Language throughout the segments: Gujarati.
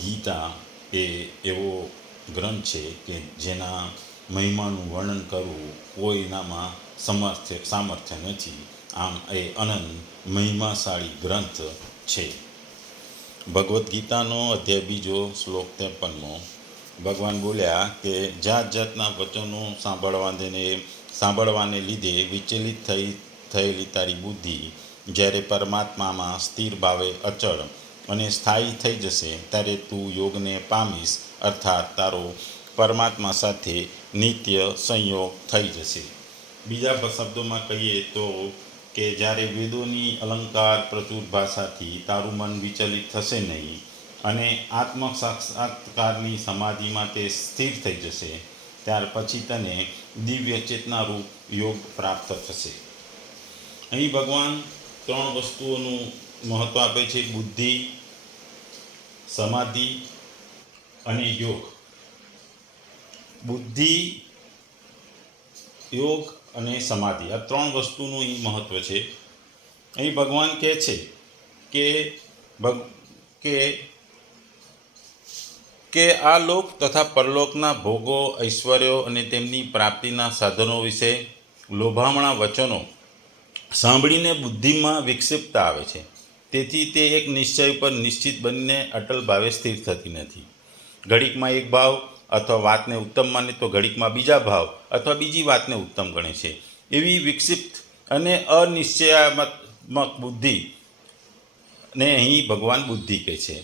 ગીતા એ એવો ગ્રંથ છે કે જેના મહિમાનું વર્ણન કરવું કોઈનામાં સામર્થ્ય નથી. આમ એ અનંત મહિમાશાળી ગ્રંથ છે. ભગવદ્ ગીતાનો અધ્યાય 2 શ્લોક 53. ભગવાન બોલ્યા કે જાત જાતના વચનો સાંભળવાને લીધે વિચલિત થયેલી તારી બુદ્ધિ જ્યારે પરમાત્મામાં સ્થિર ભાવે અચળ અને સ્થાયી થઈ જશે ત્યારે તું યોગને પામીશ, અર્થાત તારો પરમાત્મા સાથે નિત્ય સંયોગ થઈ જશે. બીજા શબ્દોમાં કહીએ તો કે જ્યારે વેદોની અલંકાર પ્રચુર ભાષાથી તારું મન વિચલિત થશે નહીં અને આત્મ સાક્ષાત્કારની સમાધિમાં તે સ્થિર થઈ જશે, ત્યાર પછી તને દિવ્ય ચેતનારૂપ યોગ પ્રાપ્ત થશે. અહીં ભગવાન 3 વસ્તુઓનું મહત્ત્વ આપે છે: બુદ્ધિ, સમાધિ અને યોગ. બુદ્ધિ, યોગ અને સમાધિ, આ 3 વસ્તુનું અહીં મહત્ત્વ છે. અહીં ભગવાન કહે છે કે આ લોક તથા પરલોકના ભોગો, ઐશ્વર્યો અને તેમની પ્રાપ્તિના સાધનો વિશે લોભામણા વચનો સાંભળીને બુદ્ધિમાં વિક્ષિપ્તતા આવે છે. તેથી તે એક નિશ્ચય પર નિશ્ચિત બનીને અટલ ભાવે સ્થિર થતી નથી. ઘડીકમાં એક ભાવ અથવા વાતને ઉત્તમ માને તો ઘડીકમાં બીજા ભાવ અથવા બીજી વાતને ઉત્તમ ગણે છે. એવી વિક્ષિપ્ત અને અનિશ્ચયાત્મક બુદ્ધિને અહીં ભગવાન બુદ્ધિ કહે છે.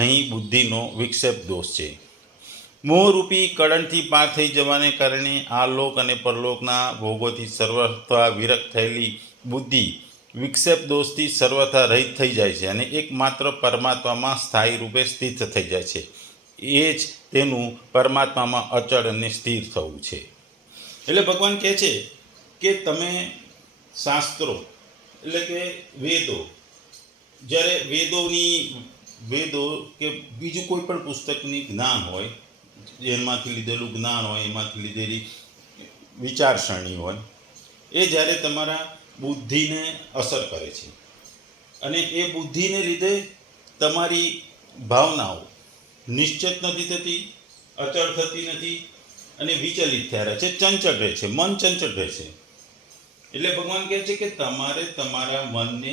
અહીં બુદ્ધિનો વિક્ષેપ દોષ છે. મોહરૂપી કળણથી પાર થઈ જવાને કારણે આ લોક અને પરલોકના ભોગોથી સર્વથા વિરક્ત થયેલી બુદ્ધિ વિક્ષેપ દોષથી સર્વથા રહિત થઈ જાય છે અને એકમાત્ર પરમાત્મામાં સ્થાયી રૂપે સ્થિત થઈ જાય છે. એ જ તેનું પરમાત્મામાં અચળ અને સ્થિર થવું છે. એટલે ભગવાન કહે છે કે તમે શાસ્ત્રો એટલે કે વેદો, જ્યારે વેદો કે બીજું કોઈ પણ પુસ્તકની જ્ઞાન હોય, એમાંથી લીધેલું જ્ઞાન હોય, એમાંથી લીધેલી વિચારસરણી હોય, એ જ્યારે તમારા બુદ્ધિને અસર કરે છે અને એ બુદ્ધિને લીધે તમારી ભાવનાઓ નિશ્ચિત નથી થતી, અચળ થતી નથી અને વિચલિત થયા રહે છે, ચંચળ રહે છે, મન ચંચળ રહે છે. એટલે ભગવાન કહે છે કે તમારે તમારા મનને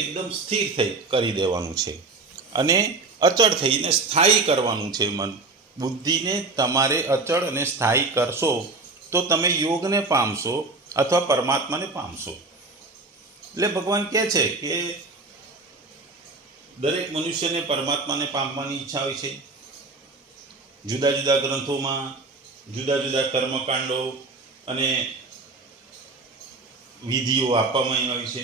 એકદમ સ્થિર કરી દેવાનું છે અને અચળ થઈને સ્થાયી કરવાનું છે. બુદ્ધિને તમારે અચળ અને સ્થાયી કરશો તો તમે યોગને પામશો અથવા પરમાત્માને પામશો. એટલે ભગવાન કહે છે કે દરેક મનુષ્યને પરમાત્માને પામવાની ઈચ્છા હોય છે. જુદા જુદા ગ્રંથોમાં જુદા જુદા કર્મકાંડો અને વિધિઓ આપવામાં આવી છે.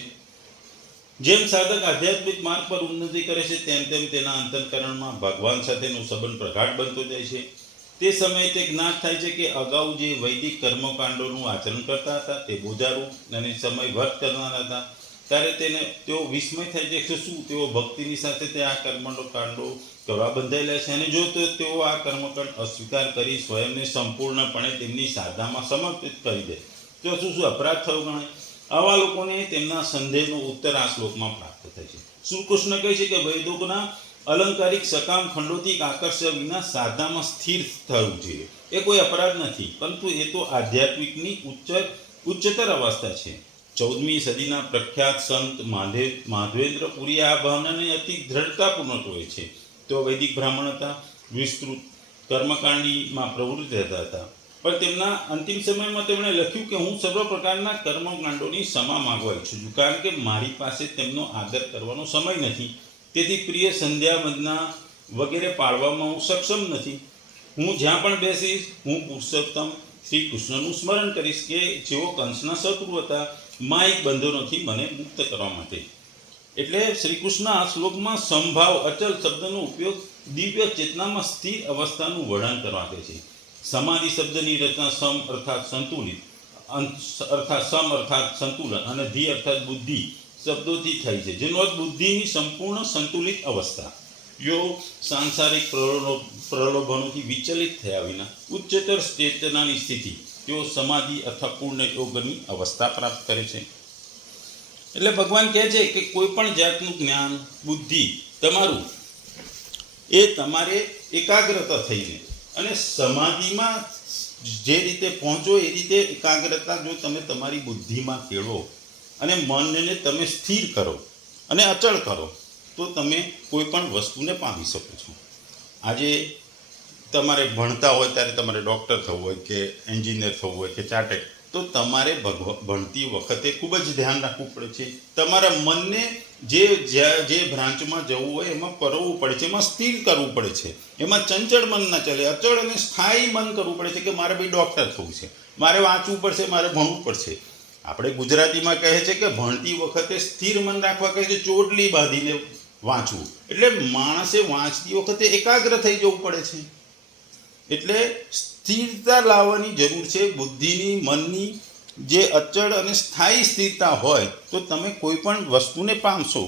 જેમ સાધક આધ્યાત્મિક માર્ગ પર ઉન્નતિ કરે છે તેમ તેમ તેના અંતઃકરણમાં ભગવાન સાથેનો સંબંધ પ્રગાઢ બનતો જાય છે. તે સમયે તે જ્ઞાત થાય છે કે અગાઉ જે વૈદિક કર્મકાંડોનું આચરણ કરતા હતા તે બોજારૂપ અને સમય વ્યર્થ કરનારા હતા. ત્યારે તેઓ વિસ્મય થાય છે કે શું તેઓ ભક્તિની સાથે તે આ કર્મકાંડો કરવા બંધાયેલા છે, અને જો તેઓ આ કર્મકાંડ અસ્વીકાર કરી સ્વયંને સંપૂર્ણપણે તેમની સાધનામાં સમર્પિત કરી દે તો શું અપરાધ થયો ગણાય? આવા લોકોને તેમના સંદેહનો ઉત્તર આ શ્લોકમાં પ્રાપ્ત થાય છે. શ્રી કૃષ્ણ કહે છે કે વૈદોગના અલંકારિક સકામ ખંડોથી આકર્ષણ વિના સાધનામાં સ્થિર થવું જોઈએ એ કોઈ અપરાધ નથી, પરંતુ એ તો આધ્યાત્મિકની ઉચ્ચતર અવસ્થા છે. 14મી સદીના પ્રખ્યાત સંત માધવેન્દ્ર પુરી આ ભાવનાને અતિ દ્રઢતાપૂર્વક હોય છે. તેઓ વૈદિક બ્રાહ્મણ હતા, વિસ્તૃત કર્મકાંડીમાં પ્રવૃત્ત રહેતા હતા, પણ તેમના અંતિમ સમયમાં તેમણે લખ્યું કે હું સર્વ પ્રકારના કર્મકાંડોની ક્ષમા માંગવા ઈચ્છું છું, કારણ કે મારી પાસે તેમનો આદર કરવાનો સમય નથી. તેથી પ્રિય સંધ્યા વંદના વગેરે પાળવામાં હું સક્ષમ નથી. હું જ્યાં પણ બેસીશ હું પુરુષોત્તમ શ્રી કૃષ્ણનું સ્મરણ કરીશ કે જેઓ કંસના શત્રુ હતા, માયિક બંધનોથી મને મુક્ત કરવા માટે. એટલે શ્રી કૃષ્ણ આ શ્લોકમાં સમભાવ અચલ શબ્દનો ઉપયોગ દિવ્ય ચેતનામાં સ્થિર અવસ્થાનું વર્ણન કરવા દે છે. સમાધિ શબ્દની રચના સમ અર્થાત સંતુલન અને ધિ અર્થાત બુદ્ધિ શબ્દોથી થઈ છે, જેનો અર્થ બુદ્ધિની સંપૂર્ણ સંતુલિત અવસ્થા. યોગ સાંસારિક પ્રલોભનોથી વિચલિત થયા વિના ઉચ્ચતર ચેતનાની સ્થિતિ, તેઓ સમાધિ અથવા પૂર્ણ યોગની અવસ્થા પ્રાપ્ત કરે છે. એટલે ભગવાન કહે છે કે કોઈ પણ જાતનું જ્ઞાન, બુદ્ધિ તમારું એ તમારે એકાગ્રતા થઈને અને સમાધિમાં જે રીતે પહોંચો એ રીતે એકાગ્રતા જો તમે તમારી બુદ્ધિમાં કેળવો અને મનને તમે સ્થિર કરો અને અચળ કરો તો તમે કોઈ પણ વસ્તુને પામી શકો છો. આજે તમારે ભણતા હોય ત્યારે તમારે ડૉક્ટર થવું હોય કે એન્જિનિયર થવું હોય કે ચાર્ટેડ, તો તમારે ભણતી વખતે ખૂબ જ ધ્યાન રાખવું પડે છે. તમારા મનને જે બ્રાન્ચમાં જવું હોય એમાં પરવવું પડે છે, એમાં સ્થિર કરવું પડે છે. એમાં ચંચળ મન ના ચાલે, અચળ અને સ્થાયી મન કરવું પડે છે કે મારે ભાઈ ડૉક્ટર થવું છે, મારે વાંચવું પડશે, મારે ભણવું પડશે. આપણે ગુજરાતીમાં કહે છે કે ભણતી વખતે સ્થિર મન રાખવા કહે છે, ચોટલી બાંધીને વાંચવું. એટલે માણસે વાંચતી વખતે એકાગ્ર થઈ જવું પડે છે. એટલે સ્થિરતા લાવવાની જરૂર છે બુદ્ધિની, મનની. જે અચળ અને સ્થાયી સ્થિરતા હોય તો તમે કોઈ પણ વસ્તુને પામશો.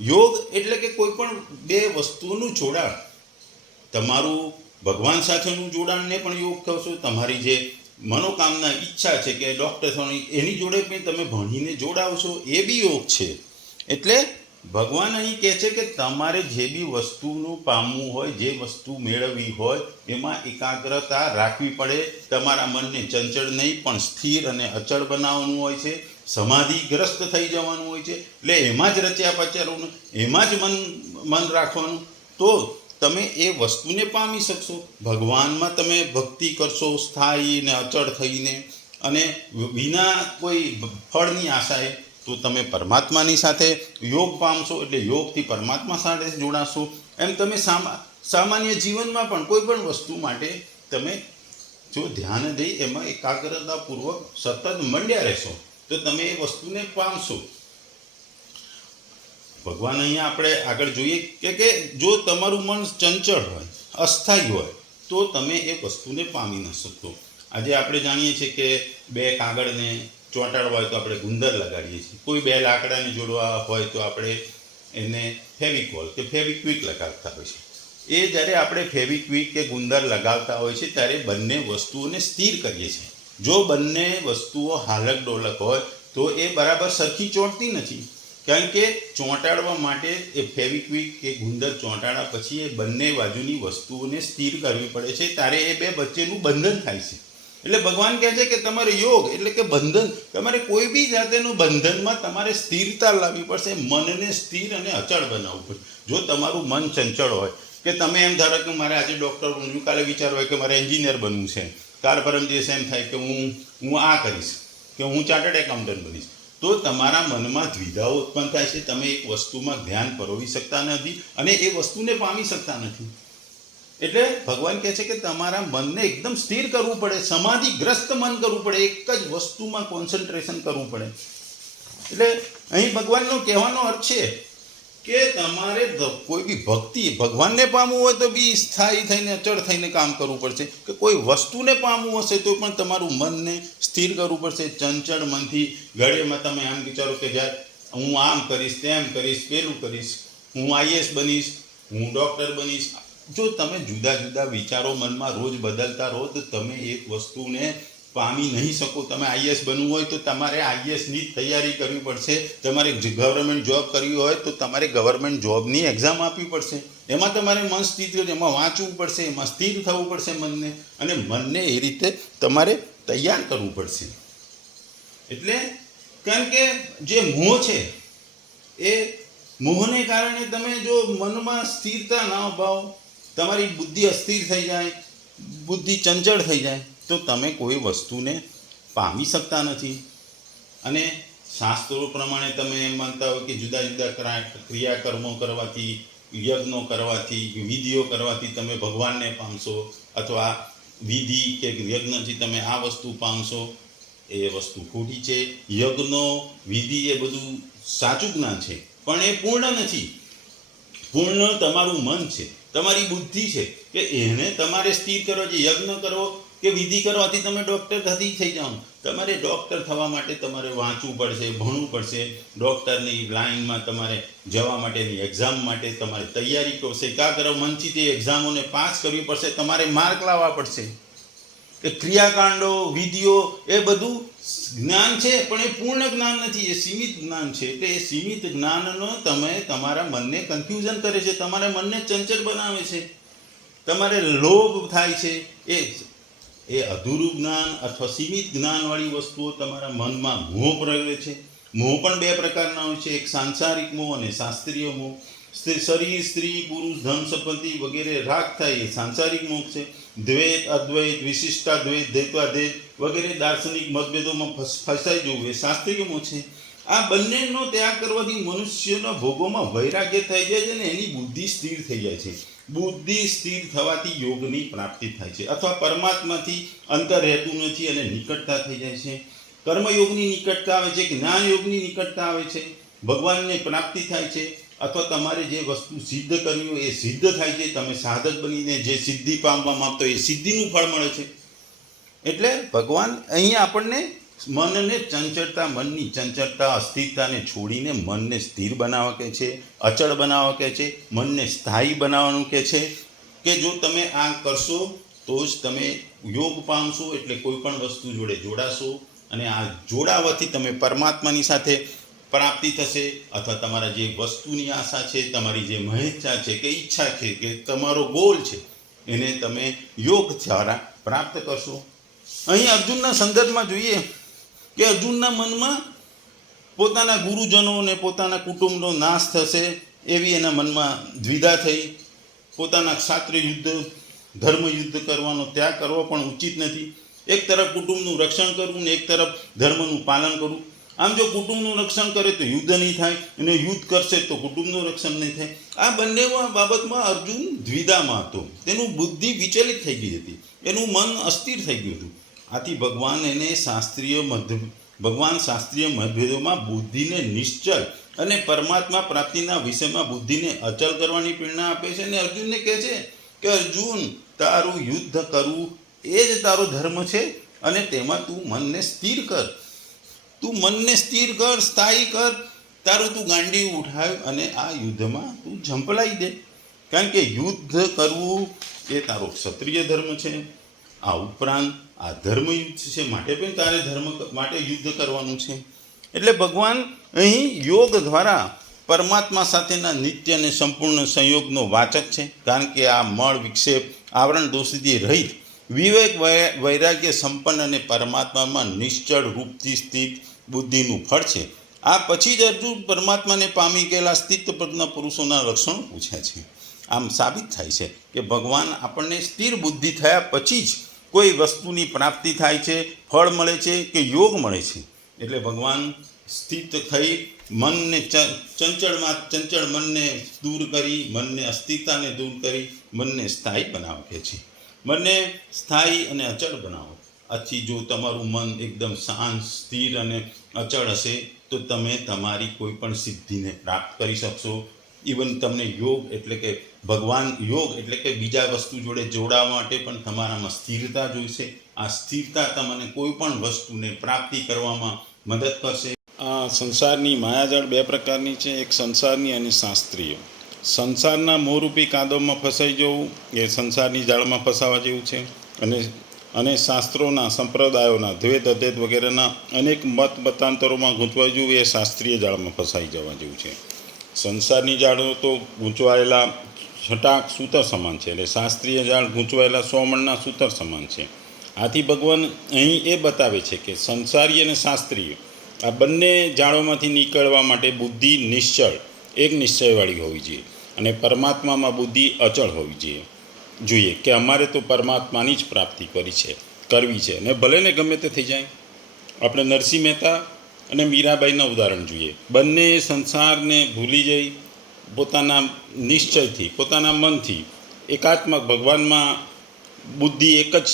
યોગ એટલે કે કોઈ પણ બે વસ્તુનું જોડાણ, તમારું ભગવાન સાથેનું જોડાણને પણ યોગ કહેશો. તમારી જે મનોકામના ઈચ્છા છે કે ડૉક્ટર થવાની, એની જોડે પણ તમે ભણીને જોડાવશો, એ બી યોગ છે. એટલે ભગવાન અહીં કહે છે કે તમારે જે બી વસ્તુનું પામવું હોય, જે વસ્તુ મેળવવી હોય, એમાં એકાગ્રતા રાખવી પડે. તમારા મનને ચંચળ નહીં પણ સ્થિર અને અચળ બનાવવાનું હોય છે. સમાધિગ્રસ્ત થઈ જવાનું હોય છે. એટલે એમાં જ રચ્યા પચ્યાનું, એમાં જ મન રાખવાનું, તો તમે એ વસ્તુને પામી શકશો. ભગવાનમાં તમે ભક્તિ કરશો સ્થાયી ને અચળ થઈને અને વિના કોઈ ફળની આશાએ, તો તમે પરમાત્માની સાથે યોગ પામશો. એટલે યોગથી પરમાત્મા સાથે જોડાશો. એમ તમે સામાન્ય જીવનમાં પણ કોઈ પણ વસ્તુ માટે તમે જો ધ્યાન દઈ એમાં એકાગ્રતાપૂર્વક સતત મંડ્યા રહેશો તો તમે એ વસ્તુને પામશો. ભગવાન અહીંયા આપણે આગળ જોઈએ કે જો તમારું મન ચંચળ હોય, અસ્થાયી હોય, તો તમે એ વસ્તુને પામી ન શકતો. આજે આપણે જાણીએ છીએ કે બે કાગળને ચોંટાડવા હોય તો આપણે ગુંદર લગાડીએ છીએ. કોઈ બે લાકડાને જોડવા હોય તો આપણે એને ફેવિકોલ કે ફેવિક્વિક લગાવતા હોય છે. એ જ્યારે આપણે ફેવિક્વિક કે ગુંદર લગાવતા હોય છે ત્યારે બંને વસ્તુઓને સ્થિર કરીએ છીએ. જો બંને વસ્તુઓ હાલક ડોલક હોય તો એ બરાબર સરખી ચોંટતી નથી. કારણ કે ચોંટાડવા માટે એ ફેવિક્વિક કે ગુંદર ચોંટાડ્યા પછી એ બંને બાજુની વસ્તુઓને સ્થિર કરવી પડે છે, ત્યારે એ બે વચ્ચેનું બંધન થાય છે. એટલે ભગવાન કહે છે કે તમારે યોગ એટલે કે બંધન, તમારે કોઈ બી જાતેનું બંધનમાં તમારે સ્થિરતા લાવવી પડશે. મનને સ્થિર અને અચળ બનાવવું પડશે. જો તમારું મન ચંચળ હોય કે તમે એમ ધારો કે મારે આજે ડૉક્ટર બનવું, કાલે વિચાર હોય કે મારે એન્જિનિયર બનવું છે, કાલ પરમ દિવસે એમ થાય કે હું આ કરીશ કે હું ચાર્ટર્ડ એકાઉન્ટન્ટ બનીશ, તો તમારા મનમાં દ્વિધાઓ ઉત્પન્ન થાય છે. તમે એક વસ્તુમાં ધ્યાન પરોવી શકતા નથી અને એ વસ્તુને પામી શકતા નથી. એટલે ભગવાન કહે છે કે તમારા મનને એકદમ સ્થિર કરવું પડે, સમાધિગ્રસ્ત મન કરવું પડે, એક જ વસ્તુમાં કોન્સન્ટ્રેશન કરવું પડે. એટલે અહીં ભગવાનનો કહેવાનો અર્થ છે કે તમારે કોઈ બી ભક્તિ, ભગવાનને પામવું હોય તો બી સ્થાયી થઈને અચળ થઈને કામ કરવું પડશે. કે કોઈ વસ્તુને પામવું હશે તો પણ તમારું મનને સ્થિર કરવું પડશે. ચંચળ મનથી ઘડીમાં તમે આમ વિચારો કે જ્યારે હું આમ કરીશ, તેમ કરીશ, પેલું કરીશ, હું આઈએએસ બનીશ, હું ડૉક્ટર બનીશ. જો તમે જુદા જુદા વિચારો મનમાં રોજ બદલતા રહો તો તમે એક વસ્તુને પામી નહીં શકો. તમે આઈએએસ બનવું હોય તો તમારે આઈએએસની જ તૈયારી કરવી પડશે. તમારે ગવર્મેન્ટ જોબ કરવી હોય તો તમારે ગવર્મેન્ટ જોબની એક્ઝામ આપવી પડશે. એમાં તમારે મન સ્થિર, એમાં વાંચવું પડશે, એમાં સ્થિર થવું પડશે મનને, અને મનને એ રીતે તમારે તૈયાર કરવું પડશે. એટલે કારણ કે જે મોહ છે એ મોહને કારણે તમે જો મનમાં સ્થિરતા ના અભાવ, તમારી બુદ્ધિ અસ્થિર થઈ જાય, બુદ્ધિ ચંચળ થઈ જાય, તો તમે કોઈ વસ્તુને પામી શકતા નથી. અને શાસ્ત્રો પ્રમાણે તમે એમ માનતા હોય કે જુદા જુદા ક્રિયાકર્મો કરવાથી, યજ્ઞો કરવાથી, વિધિઓ કરવાથી તમે ભગવાનને પામશો, અથવા વિધિ કે યજ્ઞથી તમે આ વસ્તુ પામશો. એ વસ્તુ ખોટી છે. યજ્ઞો, વિધિ એ બધું સાચું જ્ઞાન છે, પણ એ પૂર્ણ નથી. પૂર્ણ તમારું મન છે, તમારી બુદ્ધિ છે, કે એને તમારે સ્થિર કરવો છે. યજ્ઞ કરવો કે વિધિ કરવાથી તમે ડૉક્ટર થઈ જાઓ. તમારે ડૉક્ટર થવા માટે તમારે વાંચવું પડશે, ભણવું પડશે. ડૉક્ટરની લાઇનમાં તમારે જવા માટેની એક્ઝામ માટે તમારે તૈયારી કરશે. એકાગ્ર મનથી તે એક્ઝામોને પાસ કરવી પડશે, તમારે માર્ક લાવવા પડશે. કે ક્રિયાકાંડો વિધિઓ એ બધું જ્ઞાન છે, પણ એ પૂર્ણ જ્ઞાન નથી, એ સીમિત જ્ઞાન છે. એટલે એ સીમિત જ્ઞાનનો તમે તમારા મનને કન્ફ્યુઝન કરે છે, તમારા મનને ચંચળ બનાવે છે, તમારે લોભ થાય છે. એ અધૂરું જ્ઞાન અથવા સીમિત જ્ઞાનવાળી વસ્તુઓ તમારા મનમાં મોહ પ્રગટે છે. મોહ પણ બે પ્રકારના હોય છે, એક સાંસારિક મોહ અને શાસ્ત્રીય મોહ. શરીર, સ્ત્રી, પુરુષ, ધન, સંપત્તિ વગેરે રાગ થાય એ સાંસારિક મોહ છે. દ્વૈત, અદ્વૈત, વિશિષ્ટાદ્વૈત, દ્વૈતાદ્વૈત વગેરે દાર્શનિક મતભેદોમાં ફસાઈ જવું એ શાસ્ત્રીય મોહ છે. આ બંનેનો ત્યાગ કરવાથી મનુષ્યના ભોગોમાં વૈરાગ્ય થઈ જાય છે ને એની બુદ્ધિ સ્થિર થઈ જાય છે. બુદ્ધિ સ્થિર થવાથી યોગની પ્રાપ્તિ થાય છે, અથવા પરમાત્માથી અંતર રહેતું નથી અને નિકટતા થઈ જાય છે. કર્મયોગની નિકટતા આવે છે, જ્ઞાન યોગની નિકટતા આવે છે, ભગવાનની પ્રાપ્તિ થાય છે, અથવા તમારે જે વસ્તુ સિદ્ધ કરવી હોય એ સિદ્ધ થાય છે. તમે સાધક બનીને જે સિદ્ધિ પામવા માંગતો એ સિદ્ધિનું ફળ મળે છે. એટલે ભગવાન અહીંયા આપણને મનને ચંચળતા, મનની ચંચળતા, અસ્થિરતાને છોડીને મનને સ્થિર બનાવવા કહે છે, અચળ બનાવવા કહે છે, મનને સ્થાયી બનાવવાનું કહે છે. કે જો તમે આ કરશો તો જ તમે યોગ પામશો, એટલે કોઈ પણ વસ્તુ જોડે જોડાશો અને આ જોડાવાથી તમે પરમાત્માની સાથે પ્રાપ્તિ થશે, અથવા તમારા જે વસ્તુની આશા છે, તમારી જે મહેચ્છા છે કે ઈચ્છા છે કે તમારો ગોલ છે એને તમે યોગ દ્વારા પ્રાપ્ત કરશો. અહીં અર્જુનના સંદર્ભમાં જોઈએ કે અર્જુનના મનમાં પોતાના ગુરુજનો અને પોતાના કુટુંબનો નાશ થશે એવી એના મનમાં દ્વિધા થઈ. પોતાના ક્ષાત્રિય યુદ્ધ, ધર્મ યુદ્ધ કરવાનો ત્યાગ કરવો પણ ઉચિત નથી. એક તરફ કુટુંબનું રક્ષણ કરવું ને એક તરફ ધર્મનું પાલન કરવું. આમ જો કુટુંબનું રક્ષણ કરે તો યુદ્ધ નહીં થાય, અને યુદ્ધ કરશે તો કુટુંબનું રક્ષણ નહીં થાય. આ બંને બાબતમાં અર્જુન દ્વિધામાં હતો. તેનું બુદ્ધિ વિચલિત થઈ ગઈ હતી, એનું મન અસ્થિર થઈ ગયું હતું. આથી ભગવાન એને શાસ્ત્રીય મતભેદોમાં બુદ્ધિને નિશ્ચળ અને પરમાત્મા પ્રાપ્તિના વિષયમાં બુદ્ધિને અચળ કરવાની પ્રેરણા આપે છે. અને અર્જુનને કહે છે કે અર્જુન, તારું યુદ્ધ કરવું એ જ તારો ધર્મ છે, અને તેમાં તું મનને સ્થિર કર. તું મનને સ્થિર કર, સ્થાયી કર, તારું તું ગાંડી ઉઠાવ અને આ યુદ્ધમાં તું ઝંપલાઈ દે. કારણ કે યુદ્ધ કરવું એ તારો ક્ષત્રિય ધર્મ છે. આ ઉપરાંત આ ધર્મયુદ્ધ છે, માટે પણ તારે ધર્મ માટે યુદ્ધ કરવાનું છે. એટલે ભગવાન અહીં યોગ દ્વારા પરમાત્મા સાથેના નિત્ય અને સંપૂર્ણ સંયોગનો વાચક છે. કારણ કે આ મળ, વિક્ષેપ, આવરણ દોષથી રહિત, વિવેક વૈરાગ્ય સંપન્ન અને પરમાત્મામાં નિશ્ચળ રૂપથી સ્થિત બુદ્ધિનું ફળ છે. આ પછી જ અર્જુન પરમાત્માને પામી ગયેલા સ્થિતપ્રજ્ઞ પુરુષોના લક્ષણો પૂછ્યા છે. આમ સાબિત થાય છે કે ભગવાન આપણને સ્થિર બુદ્ધિ થયા પછી જ કોઈ વસ્તુની પ્રાપ્તિ થાય છે, ફળ મળે છે કે યોગ મળે છે. એટલે ભગવાન સ્થિત થઈ મનને ચંચળ મનને દૂર કરી, મનને અસ્થિરતાને દૂર કરી મનને સ્થાયી બનાવે છે. મનને સ્થાયી અને અચળ બનાવો. આથી જો તમારું મન એકદમ શાંત, સ્થિર અને અચળ હશે તો તમે તમારી કોઈ પણ સિદ્ધિને પ્રાપ્ત કરી શકશો. ઇવન તમને યોગ એટલે કે ભગવાન યોગ એટલે કે બીજા વસ્તુ જોડે જોડાવા માટે પણ તમારામાં સ્થિરતા જોઈશે. આ સ્થિરતા તમને કોઈ પણ વસ્તુને પ્રાપ્તિ કરવામાં મદદ કરશે. આ સંસારની માયાજાળ બે પ્રકારની છે, એક સંસારની અને શાસ્ત્રીય. સંસારના મોહરૂપી કાદવમાં ફસાઈ જવું એ સંસારની જાળમાં ફસાવા જેવું છે, અને શાસ્ત્રોના, સંપ્રદાયોના દ્વૈત, અદ્વૈત વગેરેના અનેક મત મતાંતરોમાં ગૂંચવાઈ જવું એ શાસ્ત્રીય જાળમાં ફસાઈ જવા જેવું છે. સંસારની જાળો તો ગૂંચવાયેલા છટાક સૂતર સમાન છે, એટલે શાસ્ત્રીય જાળ ગૂંચવાયેલા 100 મણના સૂતર સમાન છે. આથી ભગવાન અહીં એ બતાવે છે કે સંસારી અને શાસ્ત્રીય આ બંને જાળોમાંથી નીકળવા માટે બુદ્ધિ નિશ્ચળ, એક નિશ્ચયવાળી હોવી જોઈએ, અને પરમાત્મામાં બુદ્ધિ અચળ હોવી જોઈએ કે અમારે તો પરમાત્માની જ પ્રાપ્તિ કરવી છે, અને ભલે ને ગમે તે થઈ જાય. આપણે નરસિંહ મહેતા અને મીરાબાઈના ઉદાહરણ જોઈએ. બંને સંસારને ભૂલી જઈ પોતાના નિશ્ચયથી, પોતાના મનથી એકાત્મક ભગવાનમાં બુદ્ધિ એક જ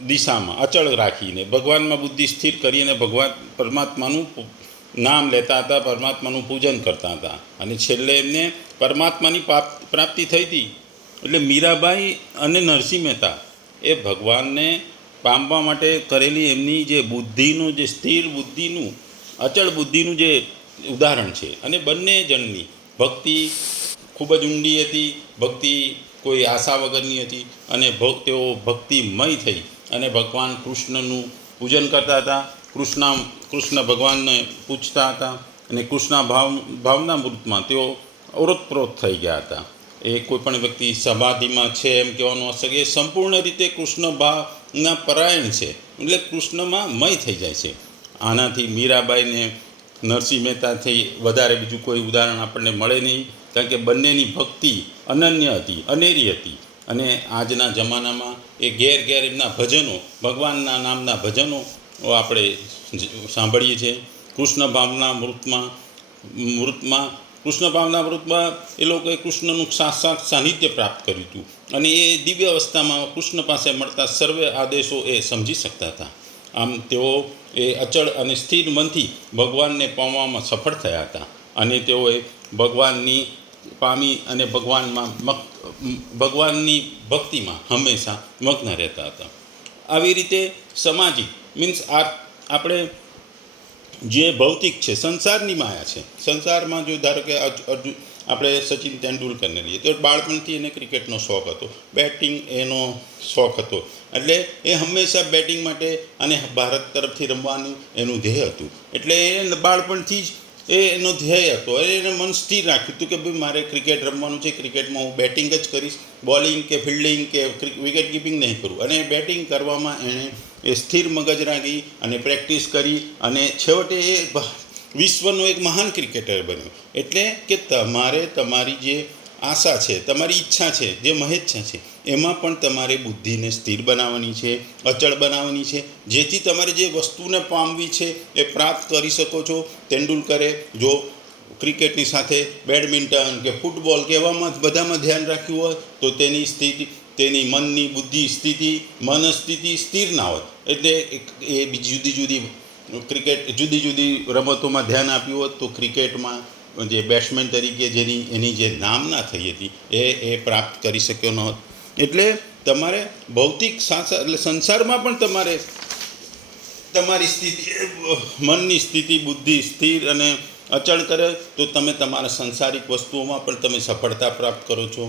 દિશામાં અચળ રાખીને ભગવાનમાં બુદ્ધિ સ્થિર કરીને પરમાત્માનું નામ લેતા હતા, પરમાત્માનું પૂજન કરતા હતા, અને છેલ્લે એમને પરમાત્માની પ્રાપ્તિ થઈ હતી. એટલે મીરાબાઈ અને નરસિંહ મહેતા એ ભગવાનને પામવા માટે કરેલી એમની જે બુદ્ધિનું, જે સ્થિર બુદ્ધિનું, અચળ બુદ્ધિનું જે ઉદાહરણ છે. અને બંને જણની ભક્તિ ખૂબ જ ઊંડી હતી, ભક્તિ કોઈ આશા વગરની હતી, અને તેઓ ભક્તિમય થઈ અને ભગવાન કૃષ્ણનું પૂજન કરતા હતા. કૃષ્ણ ભગવાનને પૂજતા હતા અને કૃષ્ણ ભાવના મૃતમાં તેઓ ઓતપ્રોત થઈ ગયા હતા. એ કોઈપણ વ્યક્તિ સમાધિમાં છે એમ કહેવાનું હશે કે સંપૂર્ણ રીતે કૃષ્ણ ભાવના પરાયણ છે, એટલે કૃષ્ણમાં મય થઈ જાય છે. આનાથી મીરાબાઈને નરસિંહ મહેતાથી વધારે બીજું કોઈ ઉદાહરણ આપણને મળે નહીં, કારણ કે બંનેની ભક્તિ અનન્ય હતી, અનેરી હતી. અને આજના જમાનામાં એ ઘેર એમના ભજનો, ભગવાનના નામના ભજનો આપણે સાંભળીએ છીએ. કૃષ્ણ ભાવના મૃતમાં એ લોકોએ કૃષ્ણનું સાક્ષાત સાનિધ્ય પ્રાપ્ત કર્યું હતું અને એ દિવ્ય અવસ્થામાં કૃષ્ણ પાસે મળતા સર્વે આદેશો એ સમજી શકતા હતા. આમ તેઓ એ અચળ અને સ્થિર મનથી ભગવાનને પામવામાં સફળ થયા હતા અને તેઓએ ભગવાનની પામી અને ભગવાનની ભક્તિમાં હંમેશા મગ્ન રહેતા હતા. આવી રીતે સામાજિક મીન્સ આપણે જે ભૌતિક છે, સંસારની માયા છે. સંસારમાં જો ધારો કે આપણે સચિન તેંડુલકરને લઈએ તો બાળપણથી એને ક્રિકેટનો શોખ હતો, બેટિંગ એનો શોખ હતો, એટલે એ હંમેશા બેટિંગ માટે અને ભારત તરફથી રમવાનું એનું ધ્યેય હતું. એટલે એ બાળપણથી જ એનો ધ્યેય હતો. એને મન સ્થિર રાખ્યું હતું કે ભાઈ મારે ક્રિકેટ રમવાનું છે, ક્રિકેટમાં હું બેટિંગ જ કરીશ, બોલિંગ કે ફિલ્ડિંગ કે વિકેટ કીપિંગ નહીં કરું. અને બેટિંગ કરવામાં એણે એ સ્થિર મગજ રાખી અને પ્રેક્ટિસ કરી અને છેવટે એ વિશ્વનો એક મહાન ક્રિકેટર બન્યો. એટલે કે તમારે તમારી જે આશા છે, તમારી ઈચ્છા છે, જે મહેચ્છા છે, એમાં પણ તમારે બુદ્ધિને સ્થિર બનાવવાની છે, અચળ બનાવવાની છે, જેથી તમારે જે વસ્તુને પામવી છે એ પ્રાપ્ત કરી શકો છો. તેંડુલકરે જો ક્રિકેટની સાથે બેડમિન્ટન કે ફૂટબોલ કે એવામાં બધામાં ધ્યાન રાખ્યું હોય તો તેની સ્થિતિ, તેની મનની બુદ્ધિ સ્થિતિ, મનસ્થિતિ સ્થિર ના હોત. એટલે એ જુદી જુદી રમતોમાં ધ્યાન આપ્યું હોત તો ક્રિકેટમાં જે બેટ્સમેન તરીકે એની જે નામના થઈ હતી એ પ્રાપ્ત કરી શક્યો ન હોત. એટલે તમારે ભૌતિક એટલે સંસારમાં પણ તમારે તમારી સ્થિતિ, મનની સ્થિતિ, બુદ્ધિ સ્થિર અને અચળ કરે તો તમે તમારા સંસારિક વસ્તુઓમાં પણ તમે સફળતા પ્રાપ્ત કરો છો.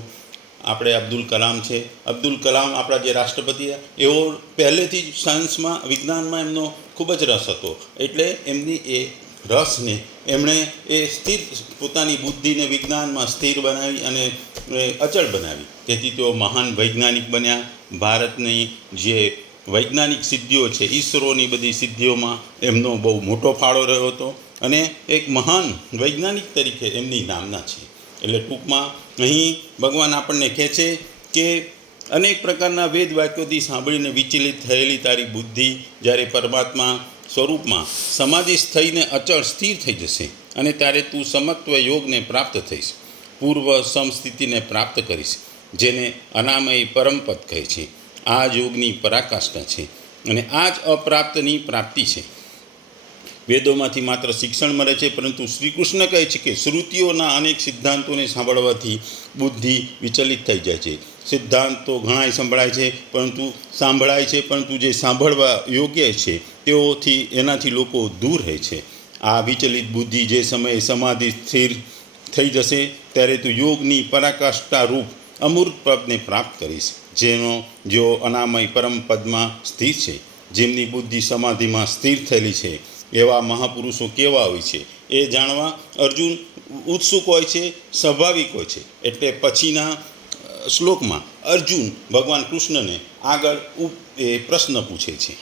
આપણે અબ્દુલ કલામ છે, અબ્દુલ કલામ આપણા જે રાષ્ટ્રપતિ એવો પહેલેથી જ સાયન્સમાં, વિજ્ઞાનમાં એમનો ખૂબ જ રસ હતો. એટલે એમની એ રસને એમણે એ સ્થિર પોતાની બુદ્ધિને વિજ્ઞાનમાં સ્થિર બનાવી અને અચળ બનાવી. તેથી તેઓ મહાન વૈજ્ઞાનિક બન્યા. ભારતની જે વૈજ્ઞાનિક સિદ્ધિઓ છે, ઈસરોની બધી સિદ્ધિઓમાં એમનો બહુ મોટો ફાળો રહ્યો હતો અને એક મહાન વૈજ્ઞાનિક તરીકે એમની નામના છે. એટલે ટૂંકમાં અહીં ભગવાન આપણને કહે છે કે અનેક પ્રકારના વેદ વાક્યોથી સાંભળીને વિચલિત થયેલી તારી બુદ્ધિ જ્યારે પરમાત્મા સ્વરૂપમાં સમાધિસ્થ થઈને અચળ સ્થિર થઈ જશે અને ત્યારે તું સમત્વ યોગને પ્રાપ્ત થઈશ, પૂર્વ સમસ્થિતિને પ્રાપ્ત કરીશ, જેને અનામય પરમપદ કહે છે. આ જ યોગની પરાકાષ્ઠા છે અને આ જ અપ્રાપ્તની પ્રાપ્તિ છે. વેદોમાંથી માત્ર શિક્ષણ મળે છે, પરંતુ શ્રી કૃષ્ણ કહે છે કે શ્રુતિઓના અનેક સિદ્ધાંતોને સાંભળવાથી બુદ્ધિ વિચલિત થઈ જાય છે. સિદ્ધાંતો ઘણાય સાંભળાય છે, પરંતુ જે સાંભળવા યોગ્ય છે એનાથી લોકો દૂર રહે છે. આ વિચલિત બુદ્ધિ જે સમયે સમાધિ સ્થિર થઈ જશે ત્યારે તું યોગની પરાકાષ્ઠા રૂપ અમૂર્ત પદને પ્રાપ્ત કરીશ, જેઓ અનામય પરમ પદમાં સ્થિર છે. જેમની બુદ્ધિ સમાધિમાં સ્થિર થયેલી છે એવા મહાપુરુષો કેવા હોય છે એ જાણવા અર્જુન ઉત્સુક હોય છે, સ્વાભાવિક હોય છે. એટલે પછીના શ્લોકમાં અર્જુન ભગવાન કૃષ્ણને આગળ એ પ્રશ્ન પૂછે છે.